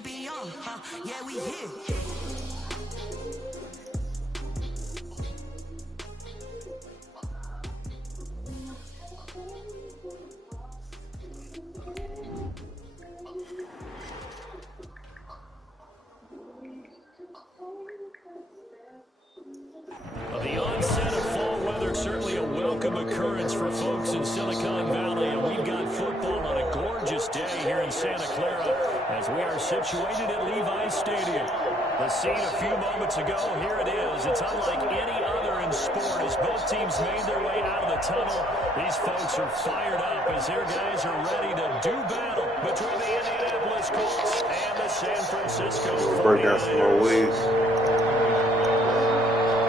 and beyond, yeah, we here. The onset of fall weather, certainly a welcome occurrence for folks in Silicon Valley, and we've got football on a gorgeous day here in Santa Clara as we are situated at Levi's Stadium. The scene a few moments ago, here it is. It's unlike any other in sport as both teams made their way out of the tunnel. These folks are fired up as their guys are ready to do battle between the Indianapolis Colts and the San Francisco 49ers. Break out some more weeds.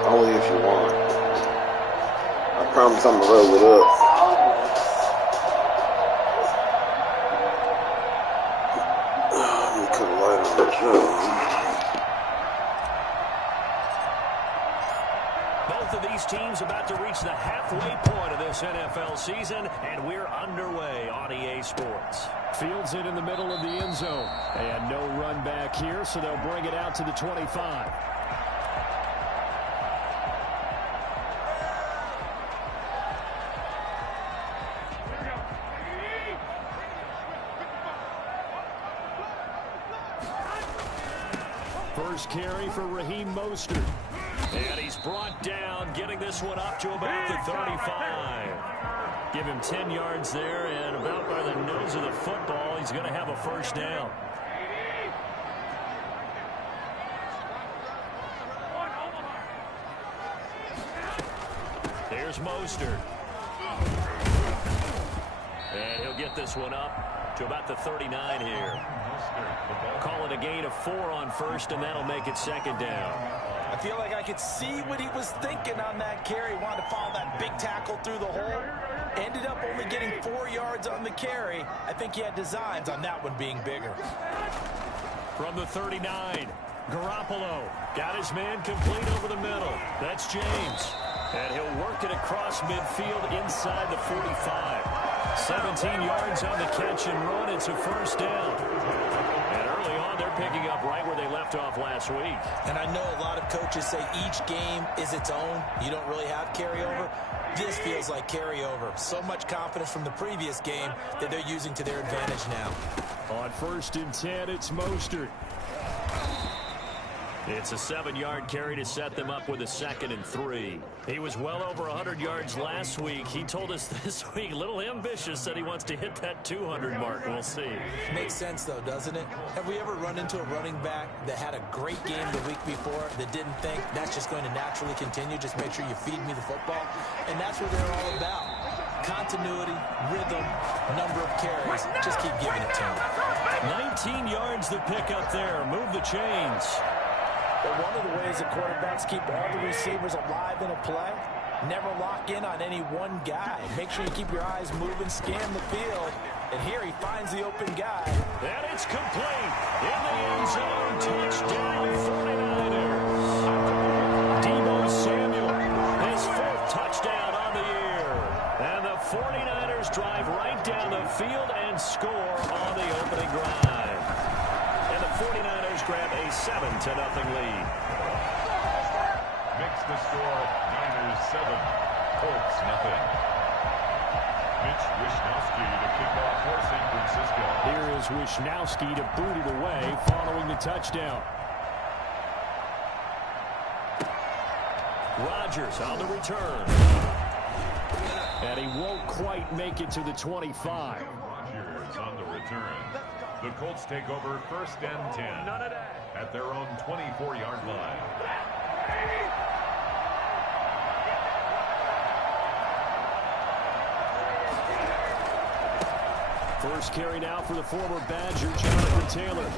Only if you want. I promise I'm gonna roll it up. Let me cut a light on the show. Both of these teams about to reach the halfway point of this NFL season, and we're underway on EA Sports. Fields it in the middle of the end zone. And no run back here, so they'll bring it out to the 25. First carry for Raheem Mostert. And he's brought down, getting this one up to about the 35. Give him 10 yards there, and about by the nose of the football, he's going to have a first down. There's Mostert. And he'll get this one up to about the 39 here. Call it a gain of 4 on first, and that'll make it second down. I feel like I could see what he was thinking on that carry. Wanted to follow that big tackle through the hole. Ended up only getting 4 yards on the carry. I think he had designs on that one being bigger. From the 39, Garoppolo got his man complete over the middle. That's James. And he'll work it across midfield inside the 45. 17 yards on the catch and run. It's a first down. And early on, they're picking up right where they left off last week. And I know a lot of coaches say each game is its own. You don't really have carryover. This feels like carryover. So much confidence from the previous game that they're using to their advantage now. On first and 10, it's Mostert. It's a 7-yard carry to set them up with a 2nd and 3. He was well over 100 yards last week. He told us this week, a little ambitious, that he wants to hit that 200 mark. We'll see. Makes sense, though, doesn't it? Have we ever run into a running back that had a great game the week before that didn't think that's just going to naturally continue? Just make sure you feed me the football. And that's what they're all about. Continuity, rhythm, number of carries. Just keep giving it to them. 19 yards to pick up there. Move the chains. But one of the ways that quarterbacks keep all the receivers alive in a play, never lock in on any one guy. Make sure you keep your eyes moving, scan the field. And here he finds the open guy. And it's complete. In the end zone, touchdown 49ers. Deebo Samuel, his 4th touchdown on the year. And the 49ers drive right down the field and score on the opening drive. And the 49ers grab a 7-0 lead. Makes the score Niners 7, Colts nothing. Mitch Wishnowsky to kick off for San Francisco. Here is Wishnowsky to boot it away following the touchdown. Rodgers on the return. And he won't quite make it to the 25. Rodgers on the return. The Colts take over 1st and 10 at their own 24-yard line. First carry now for the former Badger, Jonathan Taylor.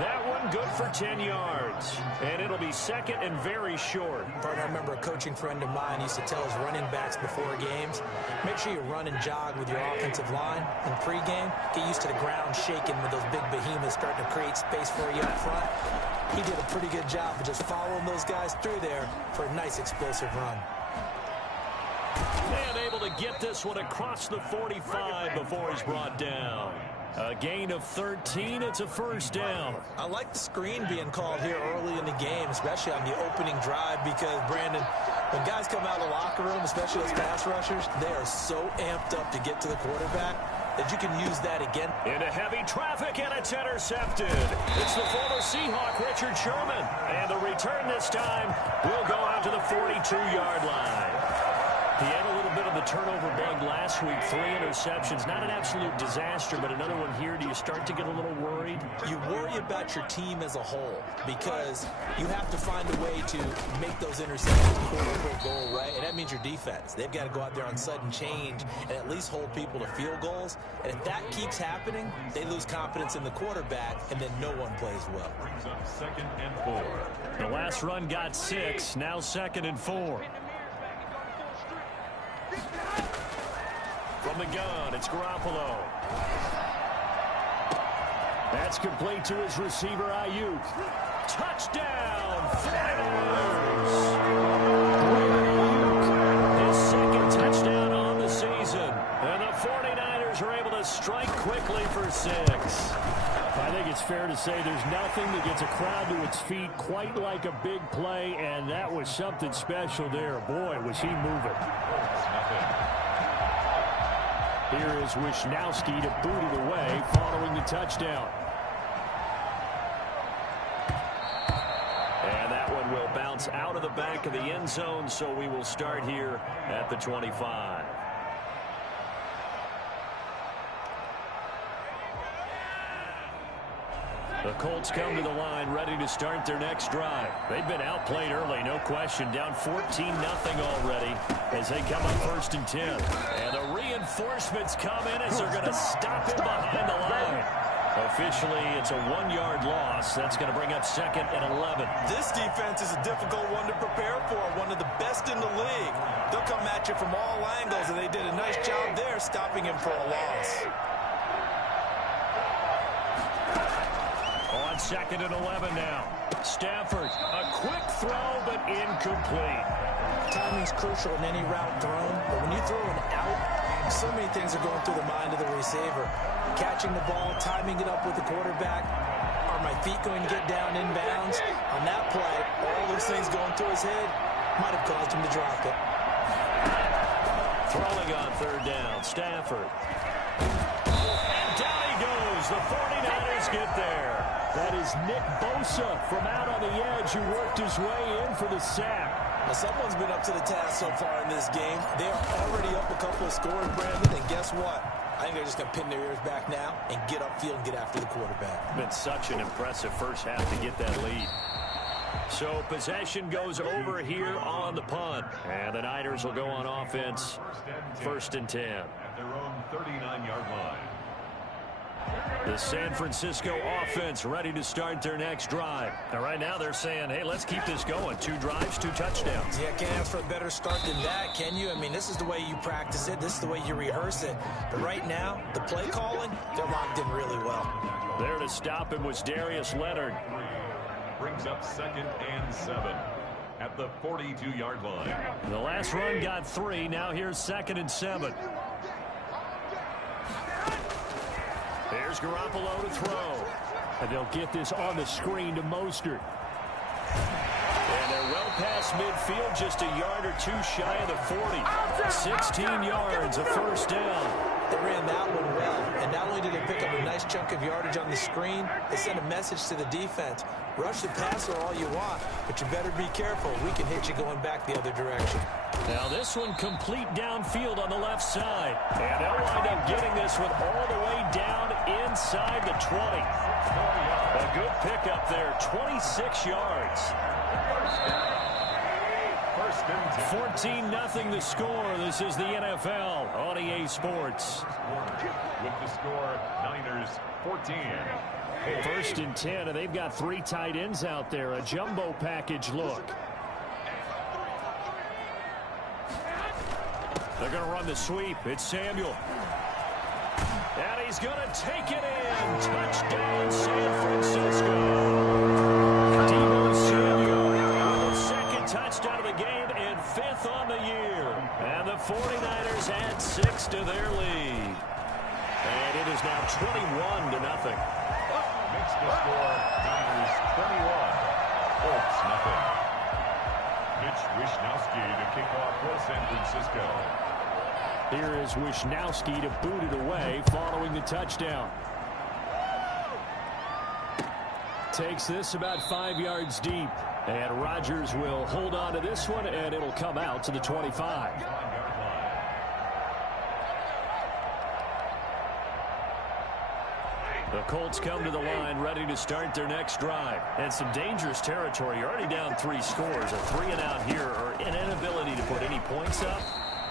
That one good for 10 yards. And it'll be 2nd and very short. I remember a coaching friend of mine used to tell his running backs before games, make sure you run and jog with your offensive line in pregame. Get used to the ground shaking with those big behemoths starting to create space for you up front. He did a pretty good job of just following those guys through there for a nice explosive run. And able to get this one across the 45 before he's brought down. A gain of 13. It's a first down. I like the screen being called here early in the game, especially on the opening drive, because, Brandon, when guys come out of the locker room, especially those pass rushers, they are so amped up to get to the quarterback that you can use that again. Into heavy traffic, and it's intercepted. It's the former Seahawk, Richard Sherman. And the return this time will go out to the 42-yard line. He had a little bit of the turnover bug last week, 3 interceptions. Not an absolute disaster, but another one here. Do you start to get a little worried? You worry about your team as a whole because you have to find a way to make those interceptions quote-unquote go away, and that means your defense. They've got to go out there on sudden change and at least hold people to field goals. And if that keeps happening, they lose confidence in the quarterback, and then no one plays well. Brings up 2nd and 4. The last run got 6, now 2nd and 4. From the gun, it's Garoppolo. That's complete to his receiver, Ayuk. Touchdown, Flyers! His 2nd touchdown on the season. And the 49ers are able to strike quickly for 6. I think it's fair to say there's nothing that gets a crowd to its feet quite like a big play, and that was something special there. Boy, was he moving. Here is Wishnowski to boot it away following the touchdown. And that one will bounce out of the back of the end zone, so we will start here at the 25. The Colts come to the line ready to start their next drive. They've been outplayed early, no question. Down 14-0 already as they come up 1st and 10. And the reinforcements come in as they're going to stop him behind the line. Officially, it's a 1-yard loss. That's going to bring up 2nd and 11. This defense is a difficult one to prepare for, one of the best in the league. They'll come at you from all angles, and they did a nice job there stopping him for a loss. On 2nd and 11 now. Stafford, a quick throw, but incomplete. Timing's crucial in any route thrown, but when you throw an out, so many things are going through the mind of the receiver. Catching the ball, timing it up with the quarterback. Are my feet going to get down inbounds? On that play, all those things going through his head might have caused him to drop it. Throwing on 3rd down, Stafford. And down he goes. The 49ers get there. That is Nick Bosa from out on the edge who worked his way in for the sack. Now, someone's been up to the task so far in this game. They are already up a couple of scores, Brandon, and guess what? I think they're just going to pin their ears back now and get upfield and get after the quarterback. Been such an impressive first half to get that lead. So possession goes over here on the punt. And the Niners will go on offense, 1st and 10. At their own 39-yard line. The San Francisco offense ready to start their next drive. And right now they're saying, hey, let's keep this going. 2 drives, 2 touchdowns. Yeah, can't ask for a better start than that, can you? I mean, this is the way you practice it. This is the way you rehearse it. But right now, the play calling, they're locked in really well. There to stop him was Darius Leonard. Brings up 2nd and 7 at the 42-yard line. The last run got 3. Now here's 2nd and 7. There's Garoppolo to throw. And they'll get this on the screen to Mostert. And they're well past midfield, just a yard or 2 shy of the 40. 16 yards, a first down. They ran that one well, and not only did they pick up a nice chunk of yardage on the screen, they sent a message to the defense. Rush the passer all you want, but you better be careful. We can hit you going back the other direction. Now this one complete downfield on the left side. And they'll wind up getting this one all the way down inside the 20. A good pickup there, 26 yards. 14-0 the score. This is the NFL on EA Sports. With the score, Niners 14. 1st and 10, and they've got 3 tight ends out there. A jumbo package look. They're going to run the sweep. It's Samuel. And he's going to take it in. Touchdown, San Francisco. Deebo Samuel with his 2nd touchdown of the game and 5th on the year. And the 49ers add 6 to their lead. And it is now 21-0. Makes the score Niners 21, Colts nothing. Mitch Wishnowsky to kick off for San Francisco. Here is Wishnowsky to boot it away following the touchdown. Takes this about 5 yards deep. And Rodgers will hold on to this one, and it'll come out to the 25. The Colts come to the line ready to start their next drive. And some dangerous territory. You're already down 3 scores. A 3-and-out here or an inability to put any points up.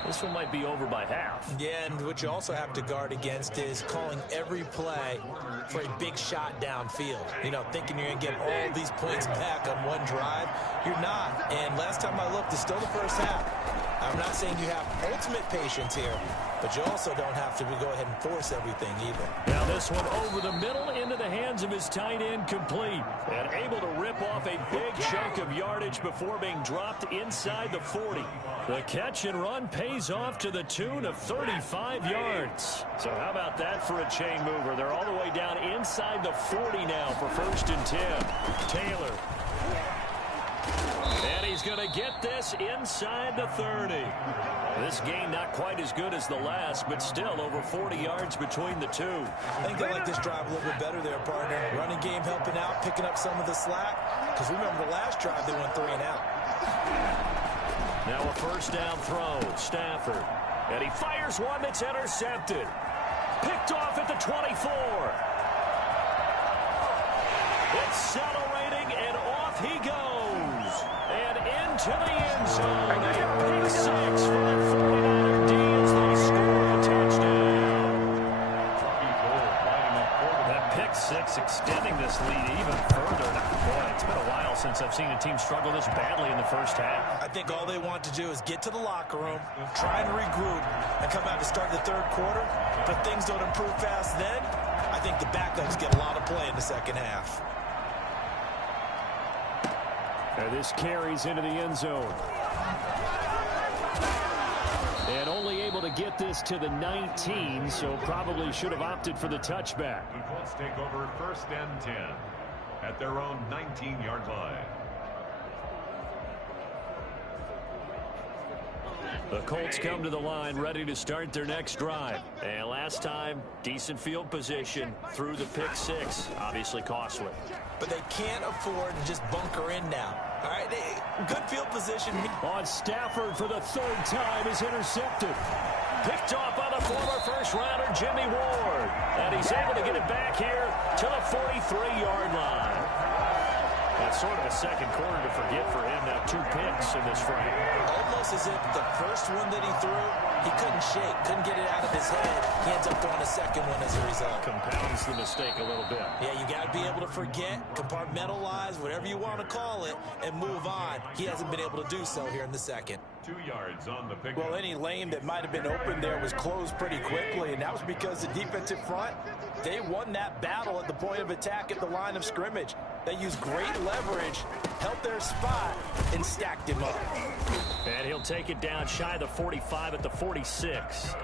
This one might be over by half. Yeah, and what you also have to guard against is calling every play for a big shot downfield. You know, thinking you're going to get all these points back on one drive. You're not. And last time I looked, it's still the first half. I'm not saying you have ultimate patience here, but you also don't have to go ahead and force everything either. Now this one over the middle into the hands of his tight end, complete. And able to rip off a big chunk of yardage before being dropped inside the 40. The catch and run pays off to the tune of 35 yards. So how about that for a chain mover? They're all the way down inside the 40 now for 1st and 10. Taylor. And he's going to get this inside the 30. This game not quite as good as the last, but still over 40 yards between the two. I think they like this drive a little bit better there, partner. Running game helping out, picking up some of the slack. Because remember the last drive, they went 3-and-out. Now a 1st down throw, Stafford. And he fires one that's intercepted. Picked off at the 24. Accelerating, and off he goes. And into the end zone. And pick 6 for the 49er D as they score a touchdown. That pick 6 extending this lead even further. Boy, it's been a while since I've seen a team struggle this badly in the first half. I think all they want to do is get to the locker room, try and regroup, and come out to start the 3rd quarter. But things don't improve fast then. I think the backups get a lot of play in the 2nd half. And this carries into the end zone. And only able to get this to the 19, so probably should have opted for the touchback. The Colts take over 1st and 10 at their own 19-yard line. The Colts come to the line ready to start their next drive. And last time, decent field position through the pick 6. Obviously costly. But they can't afford to just bunker in now. All right, good field position. On Stafford for the 3rd time is intercepted. Picked off by the former 1st-rounder, Jimmy Ward. And he's able to get it back here to the 43-yard line. That's sort of a 2nd quarter to forget for him. Now 2 picks in this frame. Almost as if the first one that he threw, he couldn't shake, couldn't get it out of his head. He ends up throwing a 2nd one as a result. Compounds the mistake a little bit. Yeah, you got to be able to forget, compartmentalize, whatever you want to call it, and move on. He hasn't been able to do so here in the 2nd. 2 yards on the pick. Well, any lane that might have been open there was closed pretty quickly, and that was because the defensive front, they won that battle at the point of attack at the line of scrimmage. They used great leverage, held their spot, and stacked him up. And he'll take it down shy of the 45 at the 46.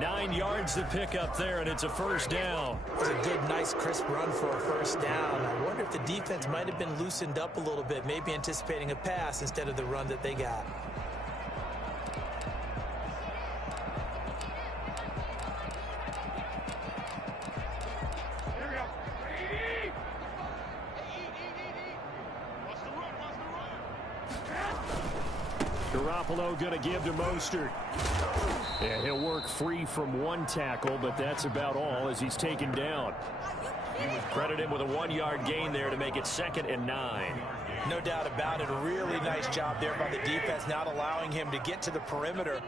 9 yards to pick up there, and it's a 1st down. It was a good, nice, crisp run for a 1st down. I wonder if the defense might have been loosened up a little bit, maybe anticipating a pass instead of the run that they got. Garoppolo going to give to Mostert. And he'll work free from 1 tackle, but that's about all as he's taken down. Credited with a 1-yard gain there to make it 2nd and 9. No doubt about it. A really nice job there by the defense, not allowing him to get to the perimeter.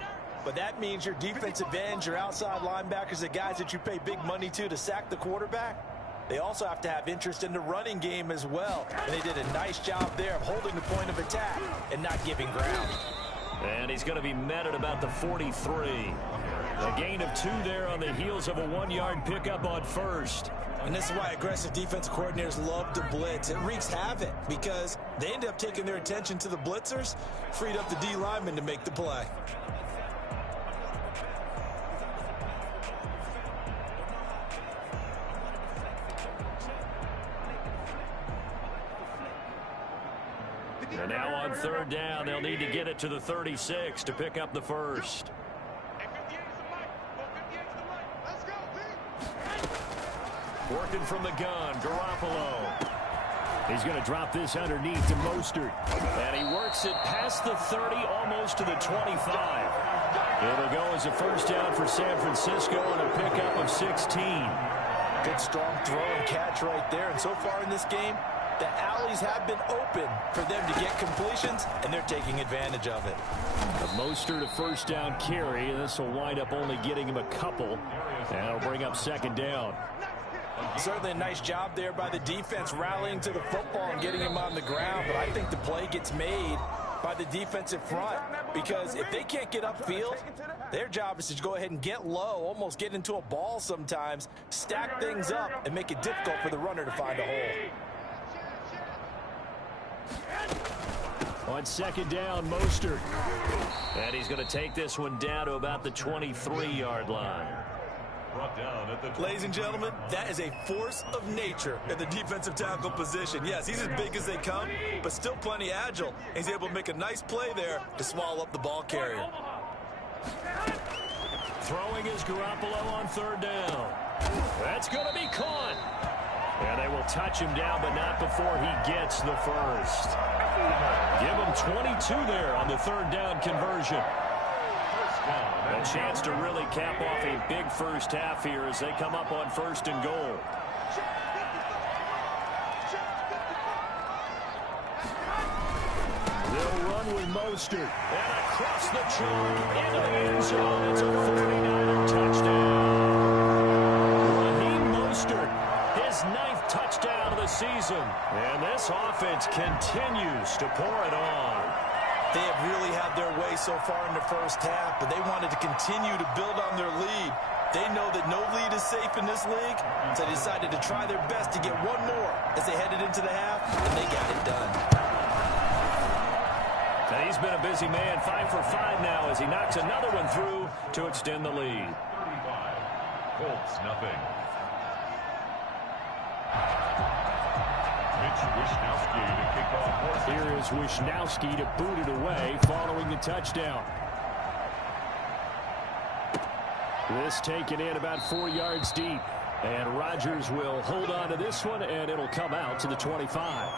But that means your defensive ends, your outside linebackers, the guys that you pay big money to sack the quarterback, they also have to have interest in the running game as well. And they did a nice job there of holding the point of attack and not giving ground. And he's going to be met at about the 43. A gain of 2 there on the heels of a 1-yard pickup on 1st. And this is why aggressive defensive coordinators love to blitz. It wreaks havoc because they end up taking their attention to the blitzers, freed up the D lineman to make the play. And now on third down, they'll need to get it to the 36 to pick up the first. Working from the gun, Garoppolo. He's going to drop this underneath to Mostert. And he works it past the 30, almost to the 25. It'll go as a first down for San Francisco on a pickup of 16. Good strong throw and catch right there. And so far in this game, the alleys have been open for them to get completions, and they're taking advantage of it. Mostert a first down carry, and this will wind up only getting him a couple. And it'll bring up second down. Certainly a nice job there by the defense rallying to the football and getting him on the ground, but I think the play gets made by the defensive front, because if they can't get upfield, their job is to go ahead and get low, almost get into a ball sometimes, stack things up, and make it difficult for the runner to find a hole. On second down, Mostert. And he's going to take this one down to about the 23-yard line. Ladies and gentlemen, that is a force of nature at the defensive tackle position. Yes, he's as big as they come, but still plenty agile. He's able to make a nice play there to swallow up the ball carrier. Throwing is Garoppolo on third down. That's going to be caught. And they will touch him down, but not before he gets the first. Give him 22 there on the third down conversion. A chance to really cap off a big first half here as they come up on first and goal. They'll run with Mostert. And across the chalk into the end zone. It's a 49er touchdown. Raheem Mostert, his 9th touchdown of the season. And this offense continues to pour it on. They have really had their way so far in the first half, but they wanted to continue to build on their lead. They know that no lead is safe in this league, so they decided to try their best to get one more as they headed into the half, and they got it done. And he's been a busy man, 5 for 5 now as he knocks another one through to extend the lead. 35. Colts, nothing. Here is Wishnowski to boot it away following the touchdown. This taken in about 4 yards deep. And Rodgers will hold on to this one, and it'll come out to the 25.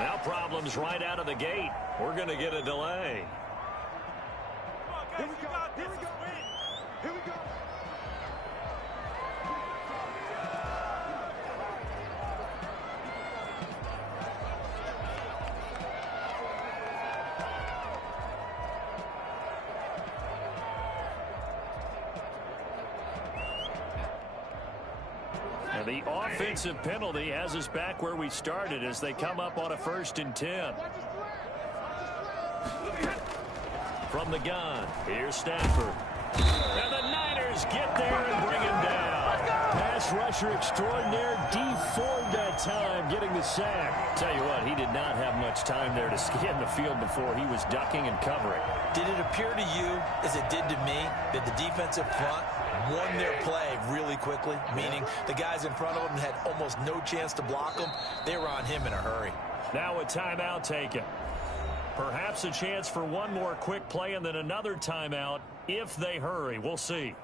Now problems right out of the gate. We're going to get a delay. Here we go. Here we go. Here we go. And the offensive penalty has us back where we started as they come up on a 1st and 10. From the gun, here's Stafford. And the Niners get there and bring him down. Pass rusher extraordinaire, deformed that time, getting the sack. Tell you what, he did not have much time there to scan the field before he was ducking and covering. Did it appear to you, as it did to me, that the defensive front won their play really quickly, meaning the guys in front of them had almost no chance to block them? They were on him in a hurry. Now a timeout taken. Perhaps a chance for one more quick play and then another timeout if they hurry. We'll see.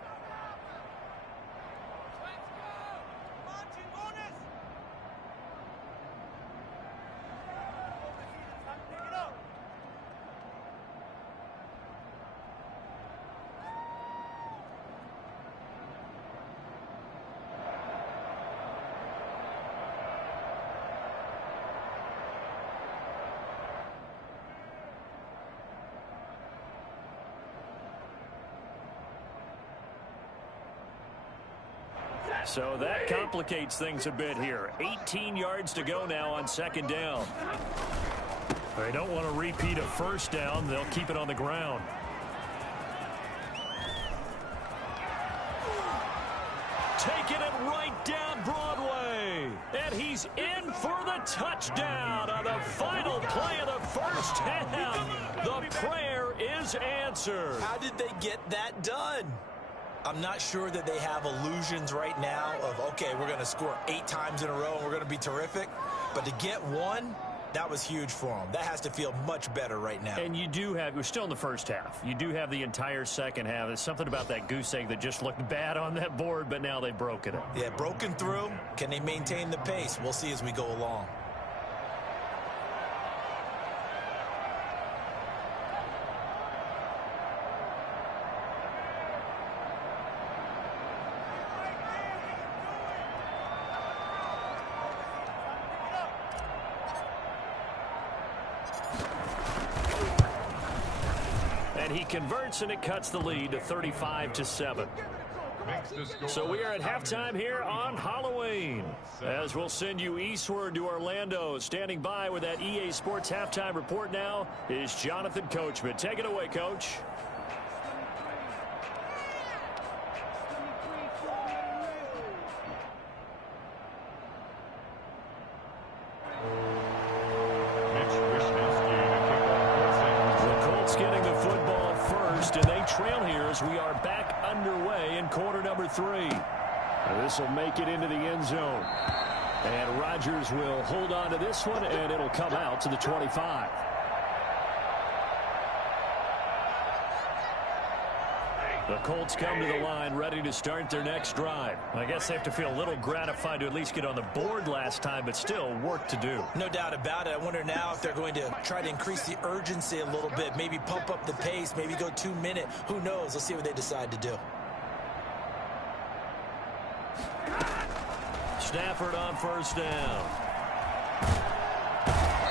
So that complicates things a bit here. 18 yards to go now on second down. They don't want to repeat a first down. They'll keep it on the ground. Taking it right down Broadway. And he's in for the touchdown on the final play of the first half. The prayer is answered. How did they get that done? I'm not sure that they have illusions right now of, okay, we're going to score 8 times in a row and we're going to be terrific. But to get one, that was huge for them. That has to feel much better right now. And you do have, we're still in the first half. You do have the entire second half. There's something about that goose egg that just looked bad on that board, but now they've broken it. Yeah, broken through. Can they maintain the pace? We'll see as we go along. And he converts, and it cuts the lead to 35-7. So we are at halftime here on Halloween, as we'll send you eastward to Orlando. Standing by with that EA Sports halftime report now is Jonathan Coachman. Take it away, Coach. We are back underway in quarter number 3. This will make it into the end zone. And Rodgers will hold on to this one, and it'll come out to the 25. The Colts come to the line ready to start their next drive. I guess they have to feel a little gratified to at least get on the board last time, but still work to do. No doubt about it. I wonder now if they're going to try to increase the urgency a little bit, maybe pump up the pace, maybe go 2-minute. Who knows? Let's see what they decide to do. Stafford on first down.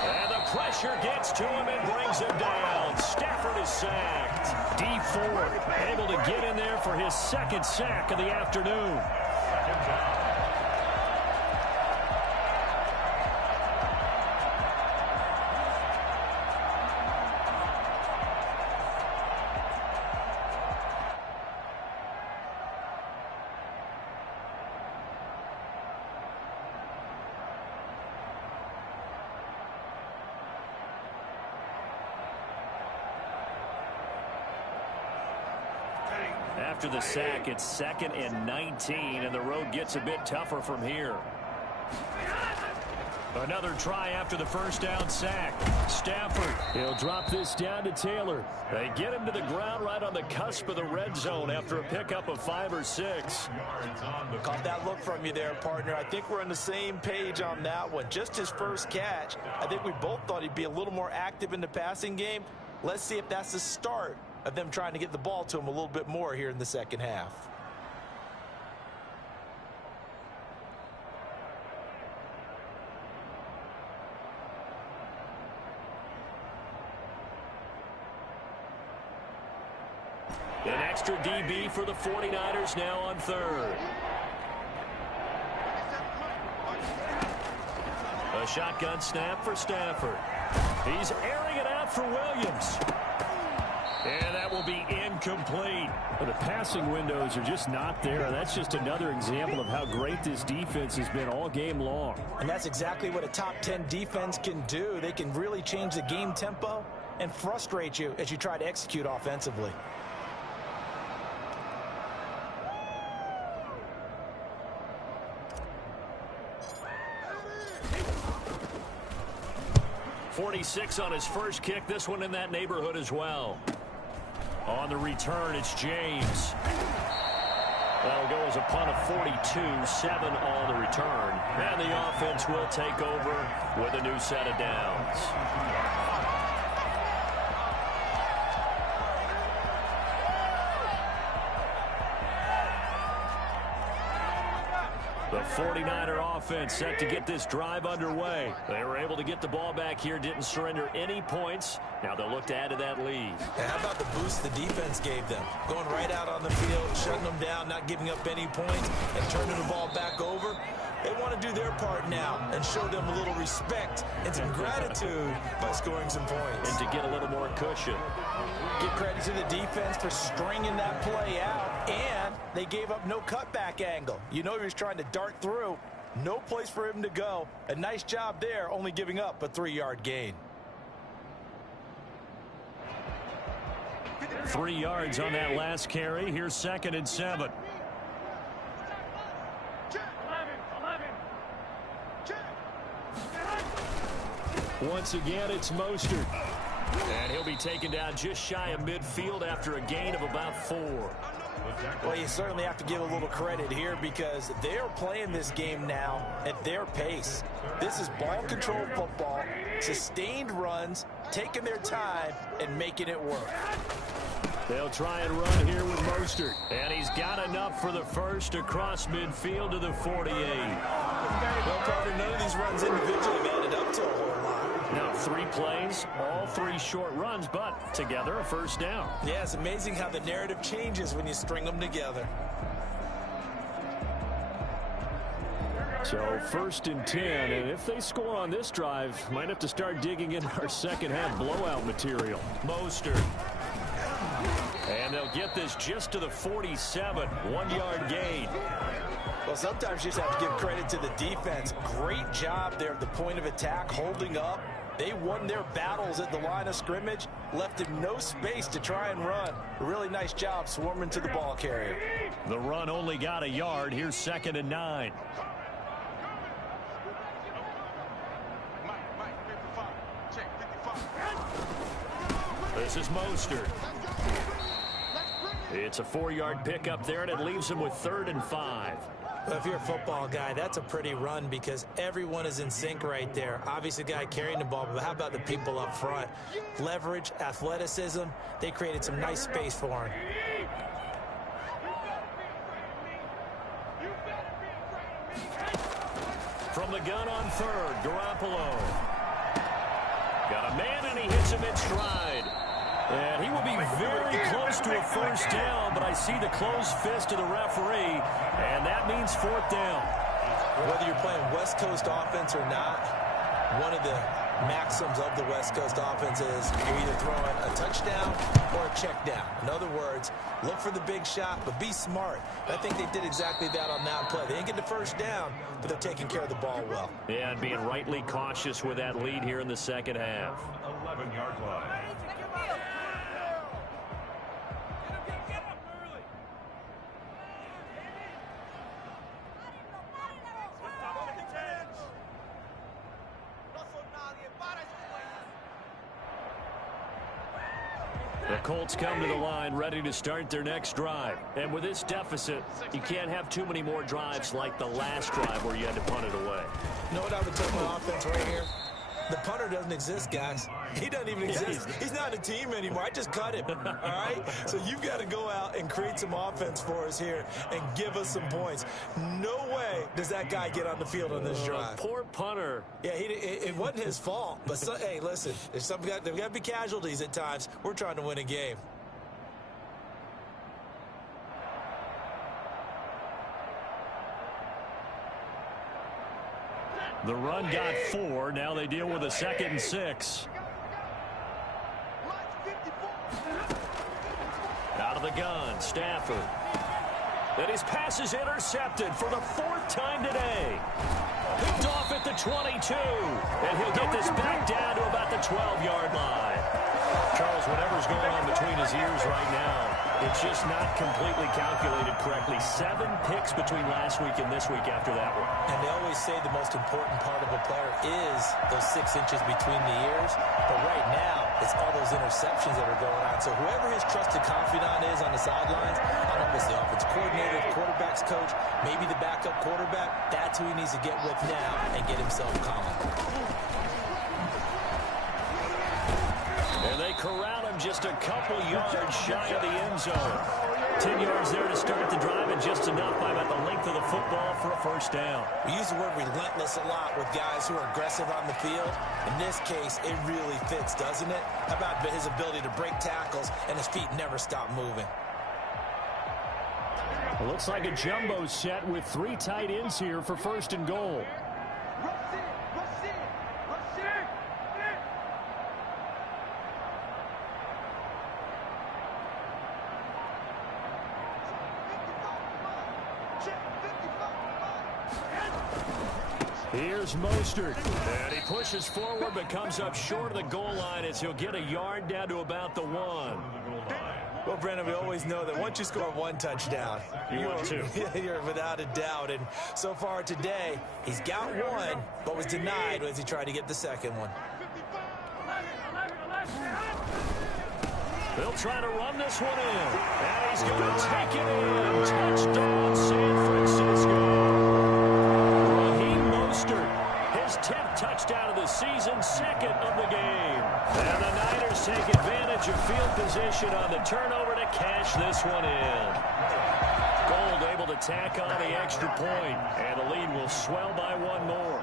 And the pressure gets to him and brings him down. Stafford is sacked. Dee Ford able to get in there for his second sack of the afternoon. After the sack, it's 2nd and 19, and the road gets a bit tougher from here. Another try after the first down sack. Stafford, he'll drop this down to Taylor. They get him to the ground right on the cusp of the red zone after a pickup of 5 or 6. Caught that look from you there, partner. I think we're on the same page on that one. Just his first catch. I think we both thought he'd be a little more active in the passing game. Let's see if that's the start of them trying to get the ball to him a little bit more here in the second half. An extra DB for the 49ers now on third. A shotgun snap for Stafford. He's airing it out for Williams. And that will be incomplete. Well, the passing windows are just not there. That's just another example of how great this defense has been all game long. And that's exactly what a top 10 defense can do. They can really change the game tempo and frustrate you as you try to execute offensively. .46 on his first kick. This one in that neighborhood as well. On the return, it's James. That'll go as a punt of 42, 7 on the return. And the offense will take over with a new set of downs. The 49er offense set to get this drive underway. They were able to get the ball back here, didn't surrender any points. Now they'll look to add to that lead. How about the boost the defense gave them? Going right out on the field, shutting them down, not giving up any points, and turning the ball back over. They want to do their part now and show them a little respect and some gratitude by scoring some points. And to get a little more cushion. Give credit to the defense for stringing that play out, and they gave up no cutback angle. You know he was trying to dart through. No place for him to go. A nice job there, only giving up a 3-yard gain. 3 yards on that last carry. Here's 2nd and 7. Once again, it's Mostert. And he'll be taken down just shy of midfield after a gain of about 4. Well, you certainly have to give a little credit here because they're playing this game now at their pace. This is ball control football, sustained runs, taking their time, and making it work. They'll try and run here with Mostert. And he's got enough for the first across midfield to the 48. Well, Carter, none of these runs individually have added up to a whole lot. Now 3 plays, all 3 short runs, but together a first down. Yeah, it's amazing how the narrative changes when you string them together. So 1st and 10, and if they score on this drive, might have to start digging into our second half blowout material. Mostert. And they'll get this just to the 47, 1-yard gain. Well, sometimes you just have to give credit to the defense. Great job there at the point of attack, holding up. They won their battles at the line of scrimmage, left him no space to try and run. A really nice job swarming to the ball carrier. The run only got a yard. Here's 2nd and 9. This is Mostert. It's a 4-yard pickup there, and it leaves him with 3rd and 5. Well, if you're a football guy, that's a pretty run because everyone is in sync right there. Obviously, the guy carrying the ball, but how about the people up front? Leverage, athleticism, they created some nice space for him. From the gun on 3rd, Garoppolo. Got a man, and he hits him in stride. And he will be very close to a first down, but I see the closed fist of the referee, and that means 4th down. Whether you're playing West Coast offense or not, one of the maxims of the West Coast offense is you're either throwing a touchdown or a check down. In other words, look for the big shot, but be smart. I think they did exactly that on that play. They didn't get the first down, but they're taking care of the ball well. Yeah, and being rightly cautious with that lead here in the second half. 11-yard line. The Colts come to the line ready to start their next drive. And with this deficit, you can't have too many more drives like the last drive where you had to punt it away. You know what I would tell my offense right here? The punter doesn't exist, guys. He doesn't even exist. He's not a team anymore. I just cut him, all right? So you've got to go out and create some offense for us here and give us some points. No way does that guy get on the field on this drive. Poor punter. Yeah, it wasn't his fault. But, hey, listen, there's got to be casualties at times. We're trying to win a game. The run got 4. Now they deal with a 2nd and 6. Out of the gun, Stafford. And his pass is intercepted for the 4th time today. Picked off at the 22. And he'll get this back down to about the 12-yard line. Charles, whatever's going on between his ears right now, it's just not completely calculated correctly. 7 picks between last week and this week after that one. And they always say the most important part of a player is those 6 inches between the ears. But right now, it's all those interceptions that are going on. So whoever his trusted confidant is on the sidelines, I don't know if it's the offensive coordinator, the quarterback's coach, maybe the backup quarterback, that's who he needs to get with now and get himself calm. And they corral him just a couple yards shy of the end zone. 10 yards there to start the drive, and just enough by about the length of the football for a first down. We use the word relentless a lot with guys who are aggressive on the field. In this case, it really fits, doesn't it? How about his ability to break tackles and his feet never stop moving? It looks like a jumbo set with 3 tight ends here for first and goal. Here's Mostert, and he pushes forward but comes up short of the goal line as he'll get a yard down to about the 1. Well, Brandon, we always know that once you score 1 touchdown, you're without a doubt. And so far today, he's got 1, but was denied as he tried to get the second one. They'll try to run this one in, and he's going to take it in. Touchdown, San Francisco. His 10th touchdown of the season, 2nd of the game. And the Niners take advantage of field position on the turnover to cash this one in. Gold able to tack on the extra point, and the lead will swell by 1 more.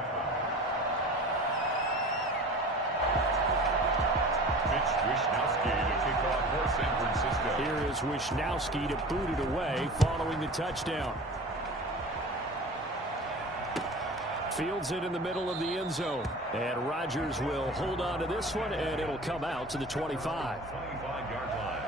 Wishnowski to kick off for San Francisco. Here is Wishnowski to boot it away following the touchdown. Fields it in the middle of the end zone. And Rodgers will hold on to this one, and it'll come out to the 25. 25-yard line.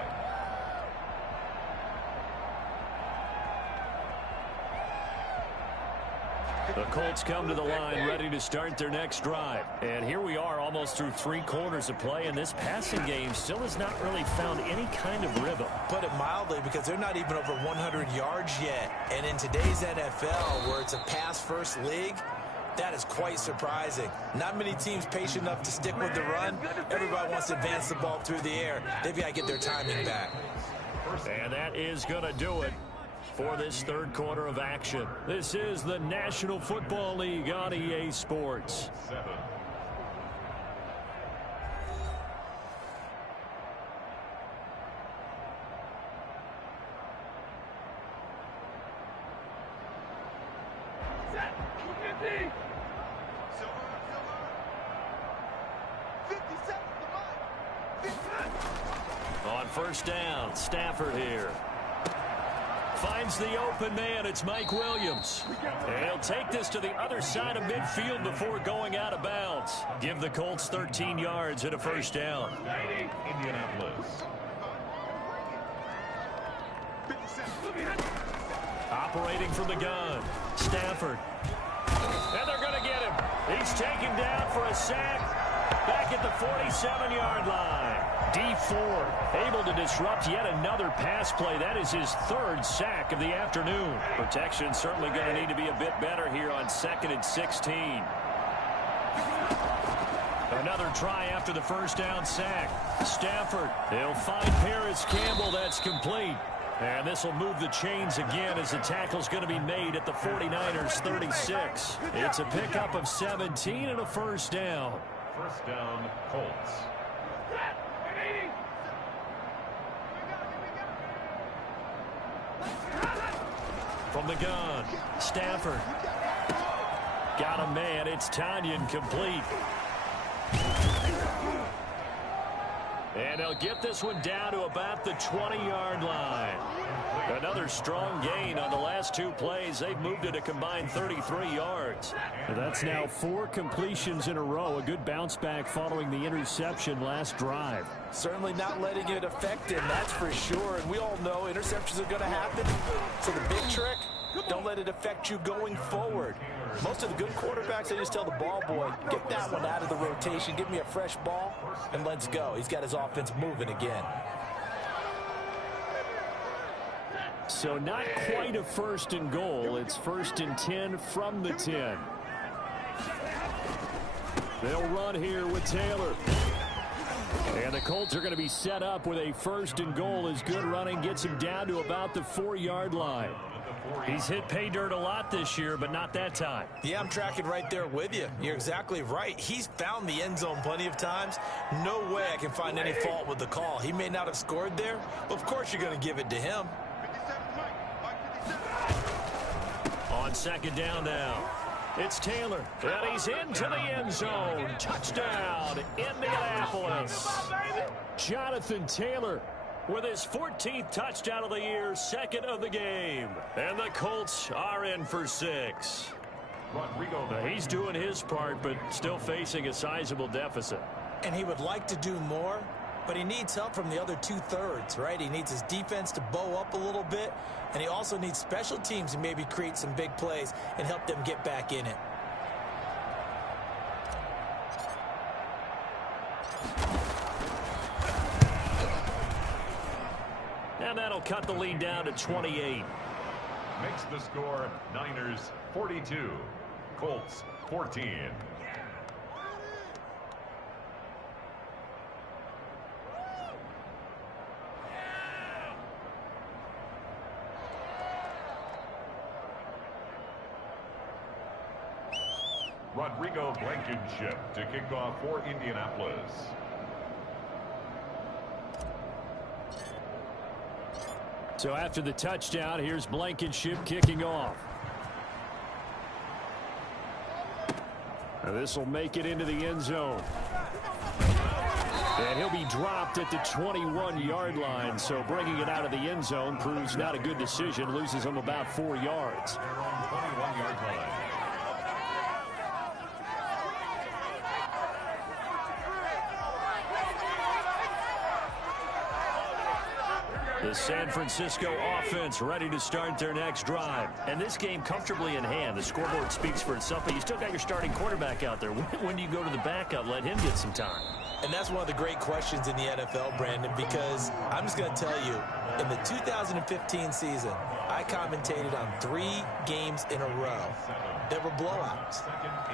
The Colts come to the line ready to start their next drive. And here we are almost through 3 quarters of play, and this passing game still has not really found any kind of rhythm. Put it mildly, because they're not even over 100 yards yet. And in today's NFL, where it's a pass-first league, that is quite surprising. Not many teams patient enough to stick with the run. Everybody wants to advance the ball through the air. They've got to get their timing back. And that is going to do it for this 3rd quarter of action. This is the National Football League on EA Sports. 7. On first down, Stafford here. Finds the open man. It's Mike Williams. And he'll take this to the other side of midfield before going out of bounds. Give the Colts 13 yards and a first down. Indianapolis. Operating from the gun, Stafford. And they're going to get him. He's taken down for a sack back at the 47-yard line. D4 able to disrupt yet another pass play. That is his 3rd sack of the afternoon. Protection certainly going to need to be a bit better here on 2nd and 16. Another try after the first down sack. Stafford, he'll find Paris Campbell. That's complete. And this will move the chains again as the tackle's going to be made at the 49ers 36. It's a pickup of 17 and a first down. First down, Colts. From the gun, Stafford. Got a man. It's Tanyan complete. And they'll get this one down to about the 20-yard line. Another strong gain on the last 2 plays. They've moved it a combined 33 yards. That's now 4 completions in a row. A good bounce back following the interception last drive. Certainly not letting it affect him, that's for sure. And we all know interceptions are going to happen. So the big trick, don't let it affect you going forward. Most of the good quarterbacks, they just tell the ball boy, get that one out of the rotation, give me a fresh ball, and let's go. He's got his offense moving again. So not quite a first and goal. It's 1st and 10 from the 10. They'll run here with Taylor. And the Colts are going to be set up with a 1st and goal as good running gets him down to about the 4-yard line. He's hit pay dirt a lot this year, but not that time. Yeah, I'm tracking right there with you. You're exactly right. He's found the end zone plenty of times. No way I can find any fault with the call. He may not have scored there, but of course you're going to give it to him. On second down now, it's Taylor. And he's into the end zone. Touchdown, Indianapolis. Jonathan Taylor with his 14th touchdown of the year, second of the game. And the Colts are in for 6. Now, he's doing his part, but still facing a sizable deficit. And he would like to do more, but he needs help from the other 2/3, right? He needs his defense to bow up a little bit, and he also needs special teams to maybe create some big plays and help them get back in it. And that'll cut the lead down to 28. Makes the score Niners 42, Colts 14. Rodrigo Blankenship to kick off for Indianapolis. So after the touchdown, here's Blankenship kicking off. This will make it into the end zone. And he'll be dropped at the 21-yard line. So bringing it out of the end zone proves not a good decision. Loses him about 4 yards. 21-yard line. The San Francisco offense ready to start their next drive. And this game comfortably in hand. The scoreboard speaks for itself, but you still got your starting quarterback out there. When do you go to the backup? Let him get some time. And that's one of the great questions in the NFL, Brandon, because I'm just going to tell you, in the 2015 season, I commentated on 3 games in a row. There were blowouts.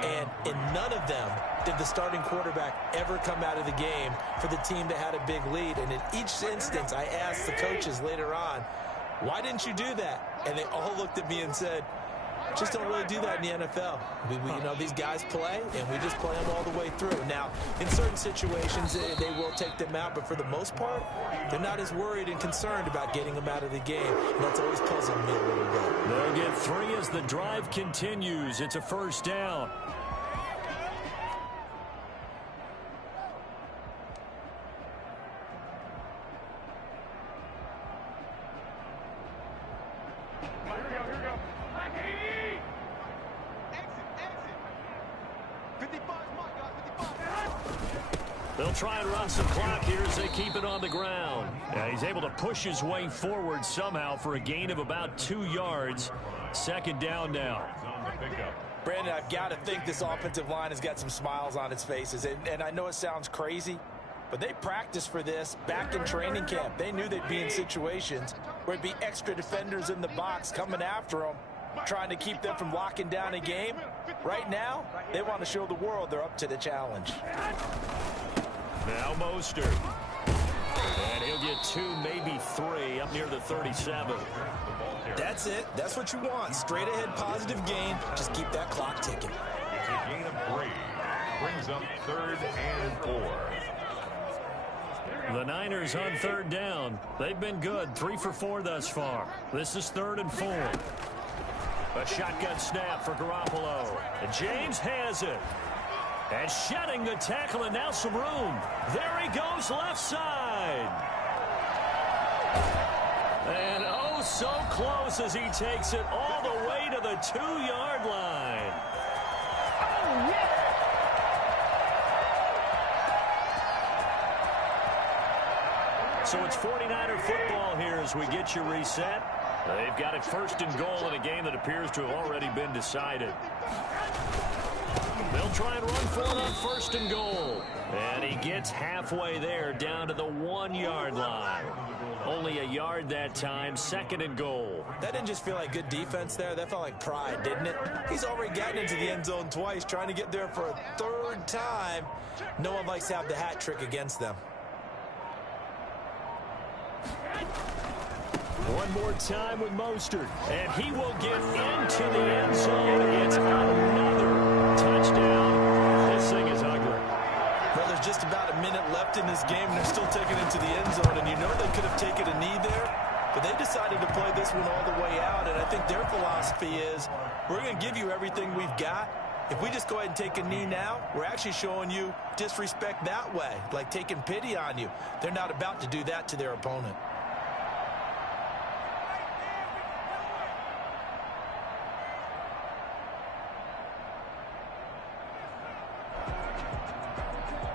And in none of them did the starting quarterback ever come out of the game for the team that had a big lead. And in each instance, I asked the coaches later on, why didn't you do that? And they all looked at me and said, just don't really do that in the NFL. You know, these guys play, and we just play them all the way through. Now, in certain situations, they will take them out, but for the most part, they're not as worried and concerned about getting them out of the game. And that's always puzzled me a little bit. They'll get 3 as the drive continues. It's a first down. They'll try and run some clock here as they keep it on the ground. Yeah, he's able to push his way forward somehow for a gain of about 2 yards. Second down now. Brandon, I've got to think this offensive line has got some smiles on its faces. And I know it sounds crazy, but they practiced for this back in training camp. They knew they'd be in situations where it'd be extra defenders in the box coming after them, trying to keep them from locking down a game. Right now, they want to show the world they're up to the challenge. Now Mostert. And he'll get 2, maybe 3 up near the 37. That's it. That's what you want. Straight ahead positive gain. Just keep that clock ticking. It's a gain of 3. Brings up 3rd and 4. The Niners on 3rd down. They've been good. 3 for 4 thus far. This is 3rd and 4. A shotgun snap for Garoppolo. And James has it. And shedding the tackle, and now some room. There he goes, left side. And oh, so close as he takes it all the way to the 2-yard line. Oh, yeah. So it's 49er football here as we get you reset. They've got it 1st and goal in a game that appears to have already been decided. They'll try and run for it on 1st and goal. And he gets halfway there, down to the 1-yard line. Only a yard that time, 2nd and goal. That didn't just feel like good defense there. That felt like pride, didn't it? He's already gotten into the end zone twice, trying to get there for a 3rd time. No one likes to have the hat trick against them. One more time with Mostert, and he will get into the end zone. It's another touchdown. This thing is ugly. Well, there's just about a minute left in this game, and they're still taking it to the end zone, and you know they could have taken a knee there. But they decided to play this one all the way out, and I think their philosophy is, we're going to give you everything we've got. If we just go ahead and take a knee now, we're actually showing you disrespect that way, like taking pity on you. They're not about to do that to their opponent.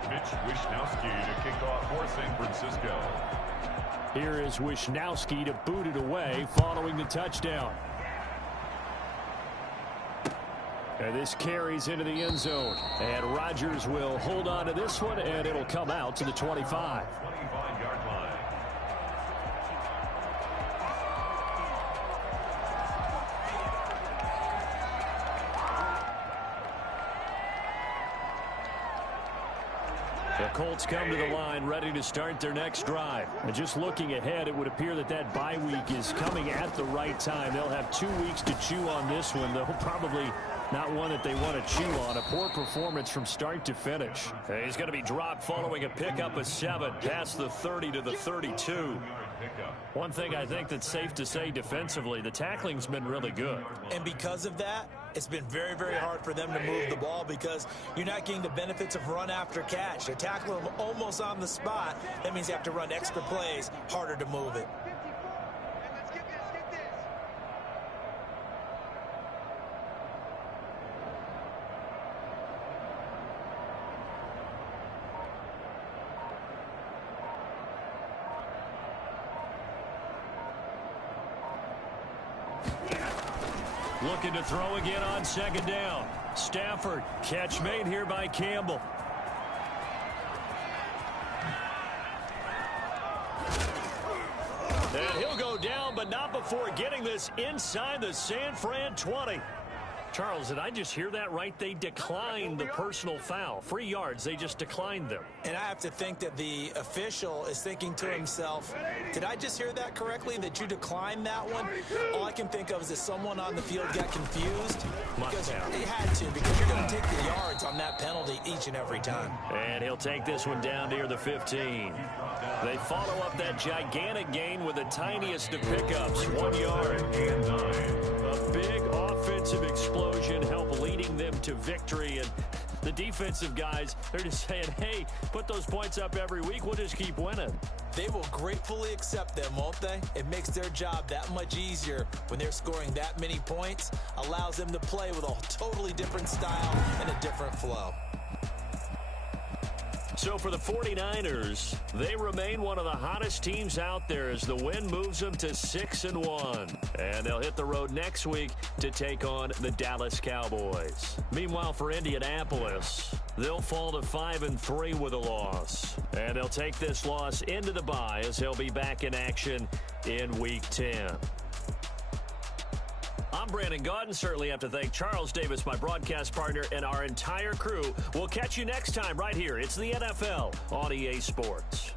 Mitch Wishnowsky to kick off for San Francisco. Here is Wishnowsky to boot it away following the touchdown. And this carries into the end zone. And Rodgers will hold on to this one, and it'll come out to the 25. 25-yard line. The Colts come to the line ready to start their next drive. And just looking ahead, it would appear that that bye week is coming at the right time. They'll have 2 weeks to chew on this one, though probably not one that they want to chew on. A poor performance from start to finish. He's going to be dropped following a pickup of 7 past the 30 to the 32. One thing I think that's safe to say defensively, the tackling's been really good. And because of that, it's been very, very hard for them to move the ball because you're not getting the benefits of run after catch. They tackle them almost on the spot. That means you have to run extra plays, harder to move it. Looking to throw again on second down. Stafford, catch made here by Campbell. And he'll go down, but not before getting this inside the San Fran 20. Charles, did I just hear that right? They declined the personal foul. 3 yards, they just declined them. And I have to think that the official is thinking to himself, did I just hear that correctly, that you declined that one? All I can think of is that someone on the field got confused. Because they had to, because you're going to take the yards on that penalty each and every time. And he'll take this one down near the 15. They follow up that gigantic gain with the tiniest of pickups, 1 yard. A big offensive explosion help leading them to victory. And the defensive guys, they're just saying, hey, put those points up every week. We'll just keep winning. They will gratefully accept them, won't they? It makes their job that much easier when they're scoring that many points. Allows them to play with a totally different style and a different flow. So for the 49ers, they remain one of the hottest teams out there as the win moves them to 6-1. And they'll hit the road next week to take on the Dallas Cowboys. Meanwhile, for Indianapolis, they'll fall to 5-3 with a loss. And they'll take this loss into the bye as they'll be back in action in Week 10. I'm Brandon Gaudin. Certainly have to thank Charles Davis, my broadcast partner, and our entire crew. We'll catch you next time right here. It's the NFL on EA Sports.